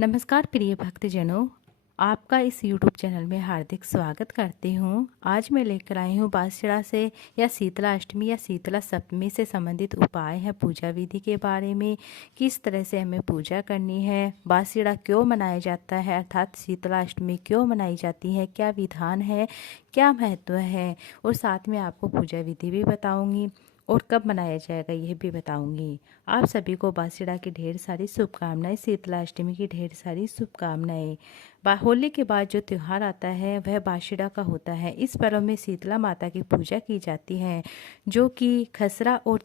नमस्कार प्रिय भक्तजनों, आपका इस YouTube चैनल में हार्दिक स्वागत करती हूँ। आज मैं लेकर आई हूँ बादशिड़ा से या शीतला अष्टमी या शीतला सप्तमी से संबंधित उपाय हैं पूजा विधि के बारे में। किस तरह से हमें पूजा करनी है, बादशिड़ा क्यों मनाया जाता है अर्थात शीतला अष्टमी क्यों मनाई जाती है, क्या विधान है, क्या महत्व है, और साथ में आपको पूजा विधि भी बताऊँगी और कब मनाया जाएगा यह भी बताऊंगी। आप सभी को बादशिड़ा की ढेर सारी शुभकामनाएं, शीतला अष्टमी की ढेर सारी शुभकामनाएं। होली के बाद जो त्यौहार आता है वह बादशिड़ा का होता है। इस पर्व में शीतला माता की पूजा की जाती है, जो कि खसरा और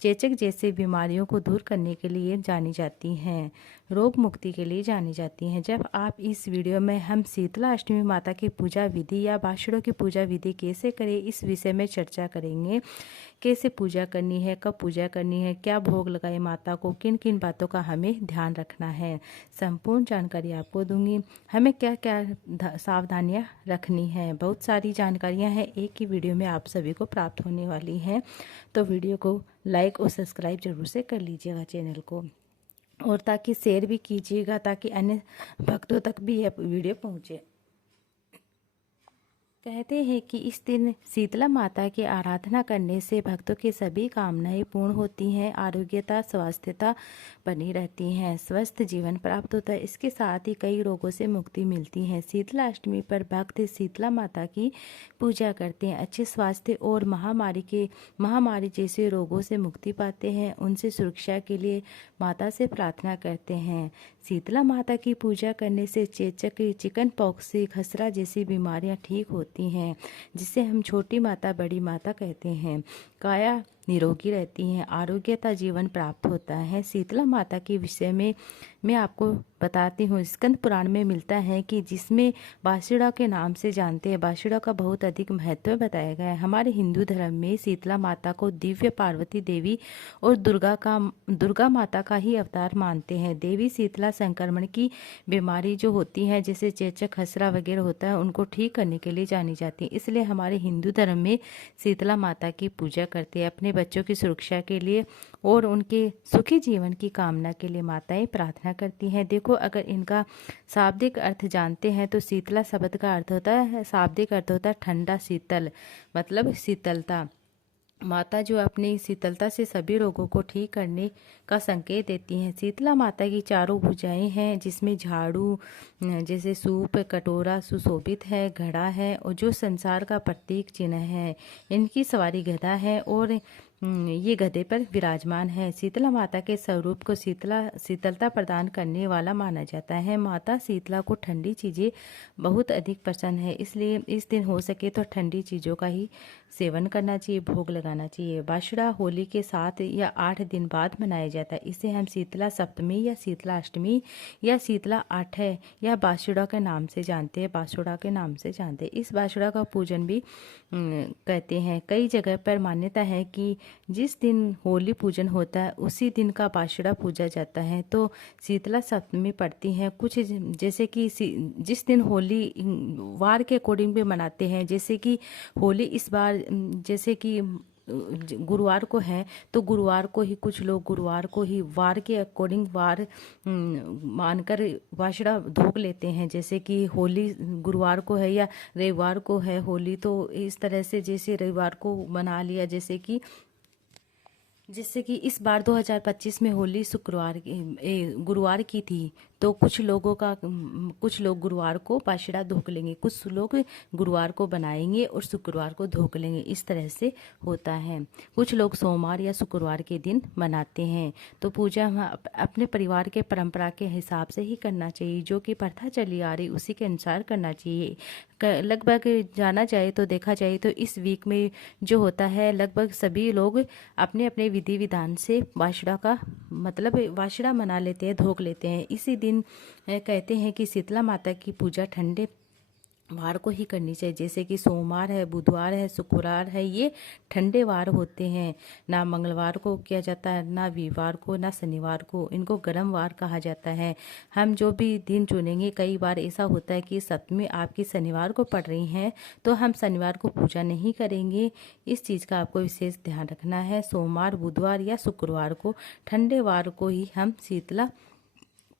चेचक जैसी बीमारियों को दूर करने के लिए जानी जाती हैं, रोग मुक्ति के लिए जानी जाती हैं। जब आप इस वीडियो में हम शीतला अष्टमी माता की पूजा विधि या बादशिड़ों की पूजा विधि कैसे करें इस विषय में चर्चा करेंगे। कैसे पूजा करनी है, कब पूजा करनी है, क्या भोग लगाए माता को, किन किन बातों का हमें ध्यान रखना है, संपूर्ण जानकारी आपको दूंगी। हमें क्या क्या सावधानियां रखनी है, बहुत सारी जानकारियां हैं एक ही वीडियो में आप सभी को प्राप्त होने वाली हैं। तो वीडियो को लाइक और सब्सक्राइब जरूर से कर लीजिएगा चैनल को, और ताकि शेयर भी कीजिएगा ताकि अन्य भक्तों तक भी यह वीडियो पहुँचे। कहते हैं कि इस दिन शीतला माता की आराधना करने से भक्तों की सभी कामनाएं पूर्ण होती हैं, आरोग्यता स्वास्थ्यता बनी रहती हैं, स्वस्थ जीवन प्राप्त होता है। इसके साथ ही कई रोगों से मुक्ति मिलती है। शीतला अष्टमी पर भक्त शीतला माता की पूजा करते हैं, अच्छे स्वास्थ्य और महामारी जैसे रोगों से मुक्ति पाते हैं, उनसे सुरक्षा के लिए माता से प्रार्थना करते हैं। शीतला माता की पूजा करने से चेचक, चिकन पॉक्स, खसरा जैसी बीमारियां ठीक होती हैं, जिसे हम छोटी माता बड़ी माता कहते हैं। काया निरोगी रहती हैं, आरोग्यता जीवन प्राप्त होता है। शीतला माता के विषय में मैं आपको बताती हूँ। स्कंद पुराण में मिलता है कि जिसमें बादशिड़ा के नाम से जानते हैं, बादशिड़ा का बहुत अधिक महत्व बताया गया है। हमारे हिंदू धर्म में शीतला माता को दिव्य पार्वती देवी और दुर्गा माता का ही अवतार मानते हैं। देवी शीतला संक्रमण की बीमारी जो होती है, जैसे चेचक, खसरा वगैरह होता है, उनको ठीक करने के लिए जानी जाती है। इसलिए हमारे हिंदू धर्म में शीतला माता की पूजा करते हैं। अपने बच्चों की सुरक्षा के लिए और उनके सुखी जीवन की कामना के लिए माताएं प्रार्थना करती हैं। देखो, अगर इनका शाब्दिक अर्थ जानते हैं तो शीतला शब्द का अर्थ होता है, शाब्दिक अर्थ होता है ठंडा, शीतल मतलब शीतलता। माता जो अपनी शीतलता से सभी रोगों को ठीक करने का संकेत देती हैं। शीतला माता की चारों भुजाएं हैं, जिसमें झाड़ू जैसे सूप, कटोरा सुशोभित है, घड़ा है और जो संसार का प्रतीक चिन्ह है। इनकी सवारी गधा है और ये गधे पर विराजमान है। शीतला माता के स्वरूप को शीतलता प्रदान करने वाला माना जाता है। माता शीतला को ठंडी चीज़ें बहुत अधिक पसंद है, इसलिए इस दिन हो सके तो ठंडी चीज़ों का ही सेवन करना चाहिए, भोग लगाना चाहिए। बादशिड़ा होली के 7 या 8 दिन बाद मनाया जाता है। इसे हम शीतला सप्तमी या शीतला अष्टमी या शीतला आठ है या बादशिड़ा के नाम से जानते हैं, बादशिड़ा के नाम से जानते हैं। इस बादशिड़ा का पूजन भी कहते हैं। कई जगह पर मान्यता है कि जिस दिन होली पूजन होता है उसी दिन का बादशिड़ा पूजा जाता है। तो शीतला सप्तमी पड़ती है कुछ जैसे कि जिस दिन होली वार के अकॉर्डिंग भी मनाते हैं। जैसे कि होली इस बार जैसे कि गुरुवार को है तो गुरुवार को ही कुछ लोग गुरुवार को ही वार के अकॉर्डिंग वार मानकर बादशिड़ा धोक लेते हैं। जैसे कि होली गुरुवार को है या रविवार को है होली, तो इस तरह से जैसे रविवार को मना लिया। जैसे कि इस बार 2025 में होली गुरुवार की थी, तो कुछ लोग गुरुवार को बादशिड़ा धोक लेंगे, कुछ लोग गुरुवार को बनाएंगे और शुक्रवार को धोक लेंगे। इस तरह से होता है। कुछ लोग सोमवार या शुक्रवार के दिन मनाते हैं। तो पूजा हम अपने परिवार के परंपरा के हिसाब से ही करना चाहिए, जो कि प्रथा चली आ रही उसी के अनुसार करना चाहिए। लगभग जाना जाए तो देखा जाए तो इस वीक में जो होता है लगभग सभी लोग अपने अपने विधि विधान से बादशिड़ा मना लेते हैं, धोक लेते हैं। इसी दिन कहते हैं कि शीतला माता की पूजा ठंडे वार को ही करनी चाहिए। जैसे कि सोमवार है, बुधवार है, शुक्रवार है, ये ठंडे वार होते हैं। ना मंगलवार को किया जाता है, ना वीरवार को, ना शनिवार को। इनको गर्म वार कहा जाता है। हम जो भी दिन चुनेंगे, कई बार ऐसा होता है कि सप्तमी आपकी शनिवार को पड़ रही है तो हम शनिवार को पूजा नहीं करेंगे। इस चीज़ का आपको विशेष ध्यान रखना है। सोमवार, बुधवार या शुक्रवार को, ठंडे वार को ही हम शीतला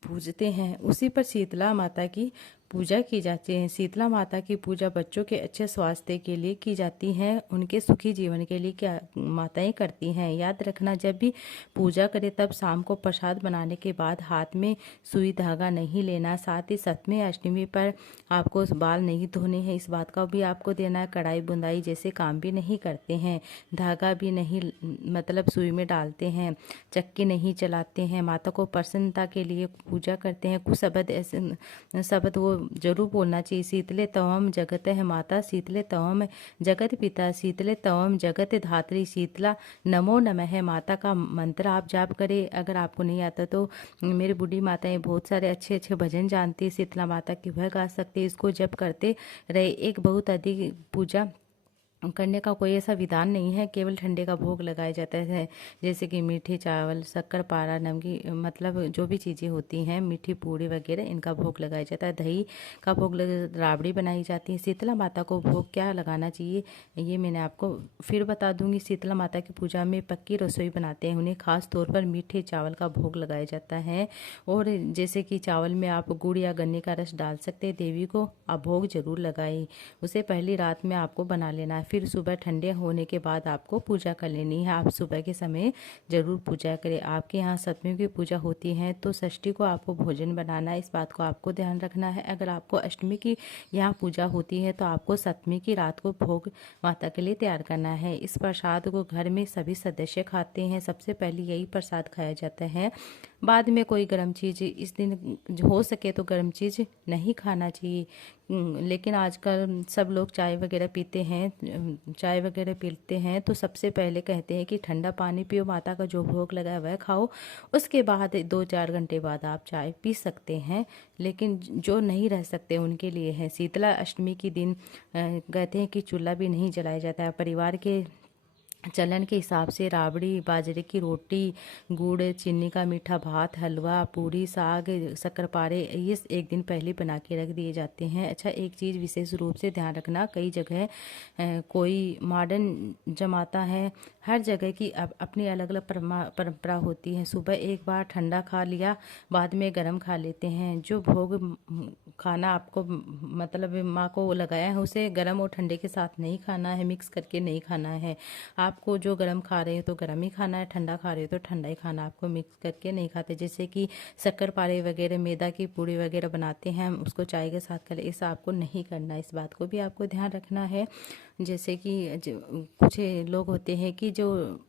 पूजते हैं, उसी पर शीतला माता की पूजा की जाती है। शीतला माता की पूजा बच्चों के अच्छे स्वास्थ्य के लिए की जाती है, उनके सुखी जीवन के लिए क्या माताएं करती हैं। याद रखना, जब भी पूजा करें तब शाम को प्रसाद बनाने के बाद हाथ में सुई धागा नहीं लेना। साथ ही सप्तमी अष्टमी पर आपको बाल नहीं धोने हैं, इस बात का भी आपको देना है। कढ़ाई बुंदाई जैसे काम भी नहीं करते हैं, धागा भी नहीं मतलब सुई में डालते हैं, चक्की नहीं चलाते हैं। माता को प्रसन्नता के लिए पूजा करते हैं। कुछ शब्द ऐसे शब्द वो जरूर बोलना चाहिए। शीतले तवम जगत है माता, शीतले तवम जगत पिता, शीतले तवम जगत धात्री, शीतला नमो नमः है माता का मंत्र आप जाप करें। अगर आपको नहीं आता तो मेरी बूढ़ी माताएं बहुत सारे अच्छे अच्छे भजन जानती है शीतला माता की, वह गा सकते हैं। इसको जप करते रहे। एक बहुत अधिक पूजा करने का कोई ऐसा विधान नहीं है, केवल ठंडे का भोग लगाया जाता है, जैसे कि मीठे चावल, शक्कर पारा, नमकीन, मतलब जो भी चीज़ें होती हैं, मीठी पूड़ी वगैरह, इनका भोग लगाया जाता है। दही का भोग राबड़ी बनाई जाती है। शीतला माता को भोग क्या लगाना चाहिए ये मैंने आपको फिर बता दूंगी। शीतला माता की पूजा में पक्की रसोई बनाते हैं, उन्हें खास तौर पर मीठे चावल का भोग लगाया जाता है। और जैसे कि चावल में आप गुड़ या गन्ने का रस डाल सकते हैं। देवी को आप भोग जरूर लगाए, उसे पहली रात में आपको बना लेना है। फिर सुबह ठंडे होने के बाद आपको पूजा कर लेनी है। आप सुबह के समय जरूर पूजा करें। आपके यहाँ सप्तमी की पूजा होती है तो षष्ठी को आपको भोजन बनाना है, इस बात को आपको ध्यान रखना है। अगर आपको अष्टमी की यहाँ पूजा होती है तो आपको सप्तमी की रात को भोग माता के लिए तैयार करना है। इस प्रसाद को घर में सभी सदस्य खाते हैं। सबसे पहले यही प्रसाद खाया जाता है, बाद में कोई गर्म चीज़। इस दिन हो सके तो गर्म चीज़ नहीं खाना चाहिए। लेकिन आजकल सब लोग चाय वगैरह पीते हैं तो सबसे पहले कहते हैं कि ठंडा पानी पियो, माता का जो भोग लगा है वह खाओ, उसके बाद 2-4 घंटे बाद आप चाय पी सकते हैं। लेकिन जो नहीं रह सकते उनके लिए है। शीतला अष्टमी के दिन कहते हैं कि चूल्हा भी नहीं जलाया जाता है। परिवार के चलन के हिसाब से राबड़ी, बाजरे की रोटी, गुड़, चीनी का मीठा भात, हलवा, पूरी, साग, शक्करपारे ये एक दिन पहले बना के रख दिए जाते हैं। अच्छा, एक चीज़ विशेष रूप से ध्यान रखना, कई जगह कोई मॉडर्न जमाता है, हर जगह की अपनी अलग अलग परंपरा होती है। सुबह एक बार ठंडा खा लिया, बाद में गर्म खा लेते हैं। जो भोग खाना आपको मतलब माँ को लगाया है उसे गर्म और ठंडे के साथ नहीं खाना है, मिक्स करके नहीं खाना है। आपको जो गर्म खा रहे हो तो गर्म ही खाना है, ठंडा खा रहे हो तो ठंडा ही खाना, आपको मिक्स करके नहीं खाते। जैसे कि शक्कर पारे वगैरह, मैदा की पूड़ी वगैरह बनाते हैं, उसको चाय के साथ खा, ऐसा आपको नहीं करना, इस बात को भी आपको ध्यान रखना है। जैसे कि कुछ लोग होते हैं कि जो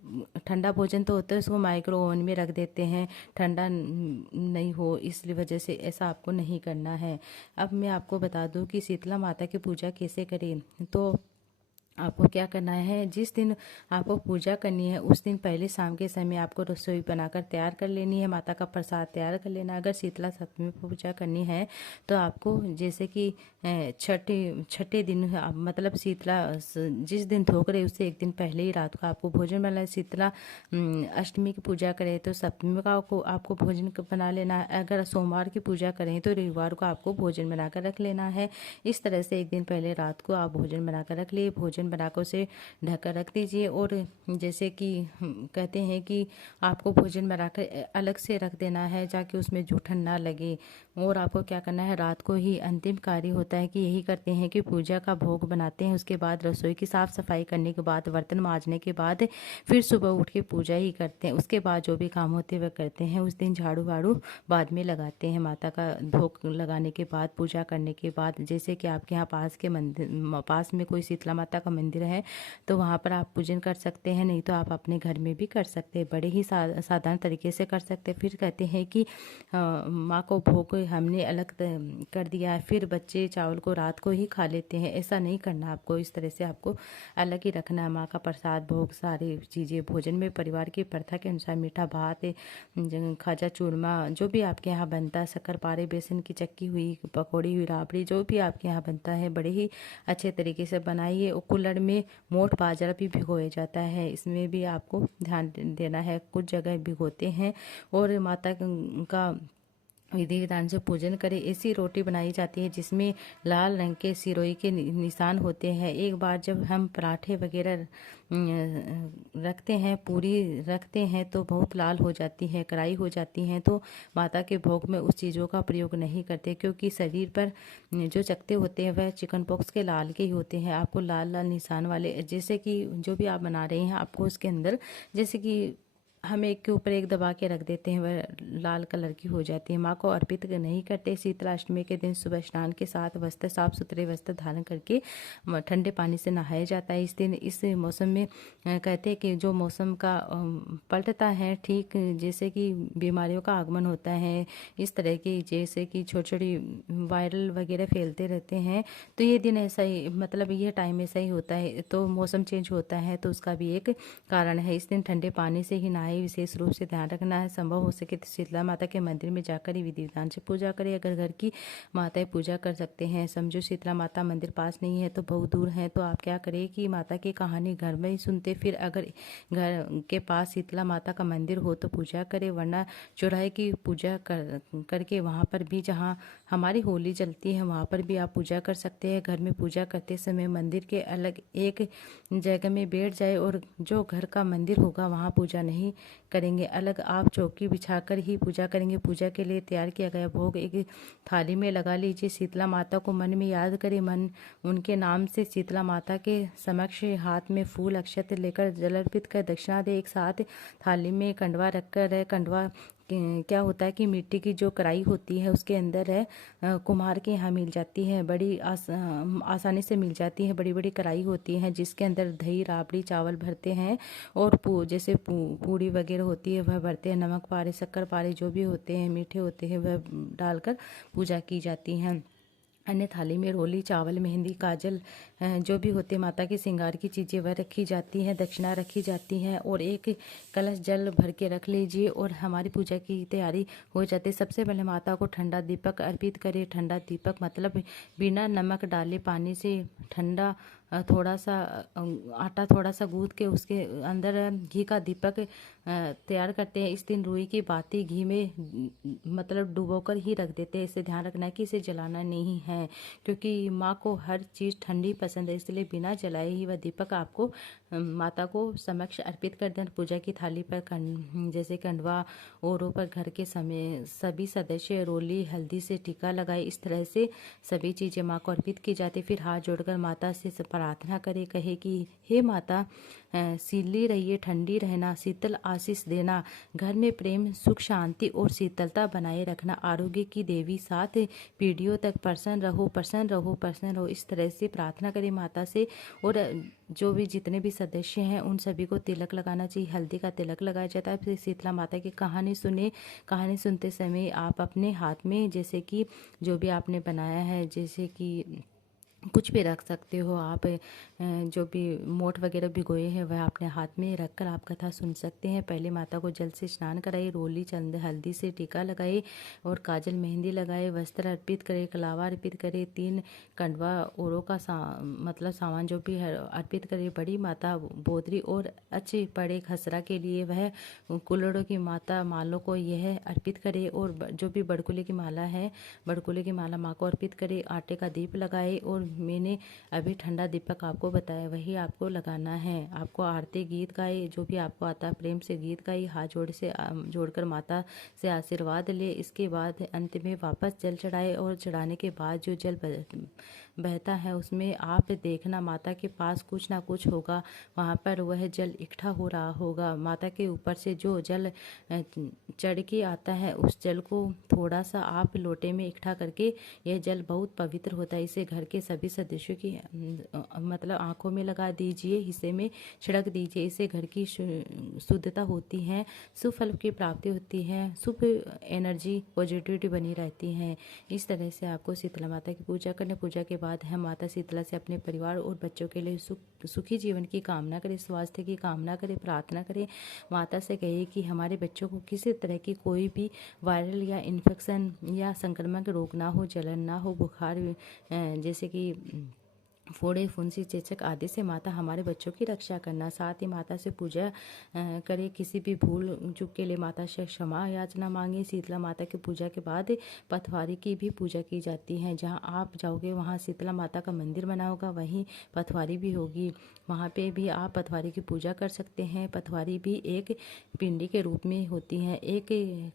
ठंडा भोजन तो होता है उसको माइक्रो ओवन में रख देते हैं, ठंडा नहीं हो, इसलिए वजह से ऐसा आपको नहीं करना है। अब मैं आपको बता दूं कि शीतला माता की पूजा कैसे करें। तो आपको क्या करना है, जिस दिन आपको पूजा करनी है उस दिन पहले शाम के समय आपको रसोई बनाकर तैयार कर लेनी है, माता का प्रसाद तैयार कर लेना। अगर शीतला सप्तमी पूजा करनी है तो आपको जैसे कि छठे दिन मतलब शीतला जिस दिन थोक रहे उससे एक दिन पहले ही रात को आपको भोजन बनाना है। शीतला अष्टमी की पूजा करें तो सप्तमी का आपको भोजन बना लेना है। अगर सोमवार की पूजा करें तो रविवार को आपको भोजन बनाकर रख लेना है। इस तरह से एक दिन पहले रात को आप भोजन बनाकर रख लिए, भोजन बनाकर उसे ढककर रख दीजिए। और जैसे कि कहते हैं कि आपको भोजन बनाकर अलग से रख देना है ताकि उसमें जूठन ना लगे। और आपको क्या करना है, रात को ही अंतिम कार्य होता है कि यही करते हैं कि पूजा का भोग बनाते हैं, उसके बाद रसोई की साफ सफाई करने के बाद, बर्तन मांजने के बाद फिर सुबह उठ के पूजा ही करते हैं। उसके बाद जो भी काम होते हैं वह करते हैं। उस दिन झाड़ू वाड़ू बाद में लगाते हैं। माता का भोग लगाने के बाद, पूजा करने के बाद, जैसे कि आपके यहाँ पास में कोई शीतला माता का मंदिर है तो वहाँ पर आप पूजन कर सकते हैं, नहीं तो आप अपने घर में भी कर सकते हैं। बड़े ही साधारण तरीके से कर सकते हैं। फिर कहते हैं कि माँ को भोग हमने अलग कर दिया है, फिर बच्चे चावल को रात को ही खा लेते हैं, ऐसा नहीं करना आपको। इस तरह से आपको अलग ही रखना है। माँ का प्रसाद, भोग, सारी चीज़ें भोजन में परिवार की प्रथा के अनुसार मीठा भात, खाजा चूरमा, जो भी आपके यहाँ बनता है, शक्करपारे, बेसन की चक्की हुई, पकौड़ी हुई, राबड़ी, जो भी आपके यहाँ बनता है बड़े ही अच्छे तरीके से बनाइए। और कुल्हड़ में मोठ बाजरा भी भिगोया जाता है, इसमें भी आपको ध्यान देना है। कुछ जगह भिगोते हैं। और माता का विधि विधान से पूजन करें। ऐसी रोटी बनाई जाती है जिसमें लाल रंग के सिरोही के निशान होते हैं। एक बार जब हम पराठे वगैरह रखते हैं, पूरी रखते हैं तो बहुत लाल हो जाती है, कढ़ाई हो जाती हैं, तो माता के भोग में उस चीज़ों का प्रयोग नहीं करते, क्योंकि शरीर पर जो चकते होते हैं वह चिकन पॉक्स के लाल के ही होते हैं। आपको लाल लाल निशान वाले, जैसे कि जो भी आप बना रहे हैं, आपको उसके अंदर जैसे कि हम एक के ऊपर एक दबा के रख देते हैं, वह लाल कलर की हो जाती है। माँ को अर्पित नहीं करते। शीतलाष्टमी के दिन सुबह स्नान के साथ वस्त्र, साफ सुथरे वस्त्र धारण करके ठंडे पानी से नहाया जाता है। इस दिन इस मौसम में कहते हैं कि जो मौसम का पलटता है, ठीक जैसे कि बीमारियों का आगमन होता है, इस तरह की जैसे कि छोटी छोटी वायरल वगैरह फैलते रहते हैं, तो ये दिन ऐसा ही, मतलब ये टाइम ऐसा ही होता है। तो मौसम चेंज होता है तो उसका भी एक कारण है। इस दिन ठंडे पानी से ही नहाए। विशेष रूप से ध्यान रखना है, संभव हो सके तो शीतला माता के मंदिर में जाकर ही विधि विधान से पूजा करें। अगर घर की माताएं पूजा कर सकते हैं, समझो शीतला माता मंदिर पास नहीं है तो बहुत दूर है, तो आप क्या करें कि माता की कहानी घर में ही सुनते, फिर अगर घर के पास शीतला माता का मंदिर हो तो पूजा करें, वरना चौराहे की पूजा करके वहाँ पर भी, जहाँ हमारी होली जलती है वहाँ पर भी आप पूजा कर सकते हैं। घर में पूजा करते समय मंदिर के अलग एक जगह में बैठ जाए, और जो घर का मंदिर होगा वहाँ पूजा नहीं करेंगे, अलग आप चौकी बिछाकर ही पूजा करेंगे। पूजा के लिए तैयार किया गया भोग एक थाली में लगा लीजिए। शीतला माता को मन में याद करें, मन उनके नाम से शीतला माता के समक्ष हाथ में फूल अक्षत लेकर जल अर्पित कर दक्षिणा दे। एक साथ थाली में कंडवा रखकर, कंडवा क्या होता है कि मिट्टी की जो कढ़ाई होती है उसके अंदर है, कुम्हार के यहाँ मिल जाती है, बड़ी आसानी से मिल जाती है। बड़ी बड़ी कढ़ाई होती है जिसके अंदर दही, राबड़ी, चावल भरते हैं, और जैसे पूड़ी वगैरह होती है वह भरते हैं। नमक पारे, शक्कर पारे जो भी होते हैं, मीठे होते हैं, वह डालकर पूजा की जाती हैं। अन्य थाली में रोली, चावल, मेहंदी, काजल, जो भी होते माता के श्रृंगार की चीज़ें वह रखी जाती हैं, दक्षिणा रखी जाती हैं, और एक कलश जल भर के रख लीजिए और हमारी पूजा की तैयारी हो जाती है। सबसे पहले माता को ठंडा दीपक अर्पित करें। ठंडा दीपक मतलब बिना नमक डाले पानी से ठंडा थोड़ा सा आटा थोड़ा सा गूंथ के उसके अंदर घी का दीपक तैयार करते हैं। इस दिन रुई की बाती घी में मतलब डुबोकर ही रख देते हैं। इसे ध्यान रखना है कि इसे जलाना नहीं है, क्योंकि माँ को हर चीज़ ठंडी पसंद है, इसलिए बिना जलाए ही वह दीपक आपको माता को समक्ष अर्पित कर दें। पूजा की थाली पर जैसे कंडवा, औरों पर घर के समय सभी सदस्य रोली, हल्दी से टीका लगाए। इस तरह से सभी चीज़ें माँ को अर्पित की जाती। फिर हाथ जोड़कर माता से प्रार्थना करे, कहे कि हे माता, शीली रहिए, ठंडी रहना, शीतल आशीष देना, घर में प्रेम, सुख, शांति और शीतलता बनाए रखना, आरोग्य की देवी, 7 पीढ़ियों तक प्रसन्न रहो, प्रसन्न रहो, प्रसन्न रहो। इस तरह से प्रार्थना करें माता से। और जो भी जितने भी सदस्य हैं उन सभी को तिलक लगाना चाहिए, हल्दी का तिलक लगाया जाता है। फिर शीतला माता की कहानी सुने। कहानी सुनते समय आप अपने हाथ में जैसे कि जो भी आपने बनाया है, जैसे कि कुछ भी रख सकते हो आप, जो भी मोठ वगैरह भिगोए हैं वह अपने हाथ में रखकर आप कथा सुन सकते हैं। पहले माता को जल से स्नान कराइए, रोली, चंद, हल्दी से टीका लगाए और काजल, मेहंदी लगाए, वस्त्र अर्पित करे, कलावा अर्पित करे, 3 कंडवा औरों का मतलब सामान जो भी है अर्पित करे। बड़ी माता बोदरी और अच्छे बड़े खसरा के लिए वह कुल्हड़ों की माता मालों को यह अर्पित करे, और जो भी बड़कुले की माला है, बड़कुले की माला माँ को अर्पित करे। आटे का दीप लगाए, और मैंने अभी ठंडा दीपक आपको बताया वही आपको लगाना है। आपको आरती गीत गाए, जो भी आपको आता है प्रेम से गीत गाइए, हाथ जोड़कर माता से आशीर्वाद ले। इसके बाद अंत में वापस जल चढ़ाए, और चढ़ाने के बाद जो जल बहता है उसमें आप देखना माता के पास कुछ ना कुछ होगा, वहाँ पर वह जल इकट्ठा हो रहा होगा। माता के ऊपर से जो जल चढ़ के आता है उस जल को थोड़ा सा आप लोटे में इकट्ठा करके, यह जल बहुत पवित्र होता है, इसे घर के सभी सदस्यों की मतलब आंखों में लगा दीजिए, हिस्से में छिड़क दीजिए। इससे घर की शुद्धता होती है, शुभ फल की प्राप्ति होती है, शुभ एनर्जी पॉजिटिविटी बनी रहती है। इस तरह से आपको शीतला माता की पूजा करने। पूजा के बाद हम माता शीतला से अपने परिवार और बच्चों के लिए सुखी जीवन की कामना करें, स्वास्थ्य की कामना करें, प्रार्थना करें। माता से कहिए कि हमारे बच्चों को किसी तरह की कोई भी वायरल या इन्फेक्शन या संक्रमण रोग ना हो, जलन ना हो, बुखार जैसे कि फोड़े फुंसी चेचक आदि से माता हमारे बच्चों की रक्षा करना। साथ ही माता से पूजा करे, किसी भी भूल चूक के लिए माता से क्षमा याचना मांगे। शीतला माता की पूजा के बाद पथवारी की भी पूजा की जाती है। जहाँ आप जाओगे वहाँ शीतला माता का मंदिर बना होगा, वहीं पथवारी भी होगी। वहाँ पे भी आप पथवारी की पूजा कर सकते हैं। पथवारी भी एक पिंडी के रूप में होती है। एक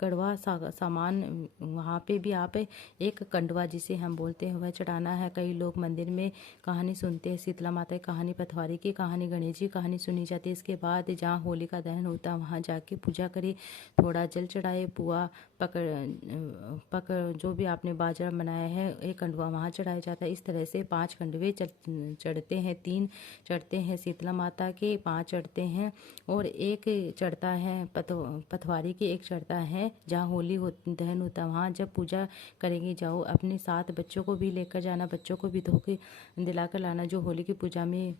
कड़वा सामान वहाँ पे भी आप एक कंडवा जिसे हम बोलते हैं वह चढ़ाना है। कई लोग मंदिर में कहानी सुनते हैं, शीतला माता की कहानी, पथवारी की कहानी, गणेश जी की कहानी सुनी जाती है। इसके बाद जहाँ होली का दहन होता है वहाँ जाके पूजा करें, थोड़ा जल चढ़ाए, पुआ पकड़ जो भी आपने बाजरा बनाया है एक कंडवा वहाँ चढ़ाया जाता है। इस तरह से 5 कंडवे चढ़ते हैं, 3 चढ़ते हैं शीतला माता के, 5 चढ़ते हैं और एक चढ़ता है पथवारी की, एक चढ़ता है जहाँ होली दहन होता है वहाँ। जब पूजा करेंगे जाओ, अपने साथ बच्चों को भी लेकर जाना, बच्चों को भी धो के दिला कर लाना। जो होली की पूजा में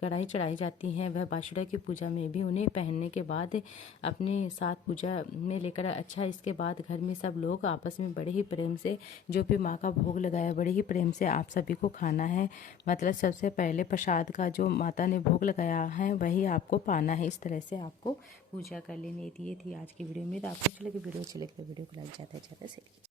कढ़ाई चढ़ाई जाती है वह बासुड़ा की पूजा में भी उन्हें पहनने के बाद अपने साथ पूजा में लेकर। अच्छा, इसके बाद घर में सब लोग आपस में बड़े ही प्रेम से जो भी माँ का भोग लगाया बड़े ही प्रेम से आप सभी को खाना है। मतलब सबसे पहले प्रसाद का जो माता ने भोग लगाया है वही आपको पाना है। इस तरह से आपको पूजा कर लेनी थी। ये थी आज की वीडियो में। आपको अच्छी लगी वीडियो, अच्छी लगी वीडियो को लाइक ज़्यादा से कीजिए।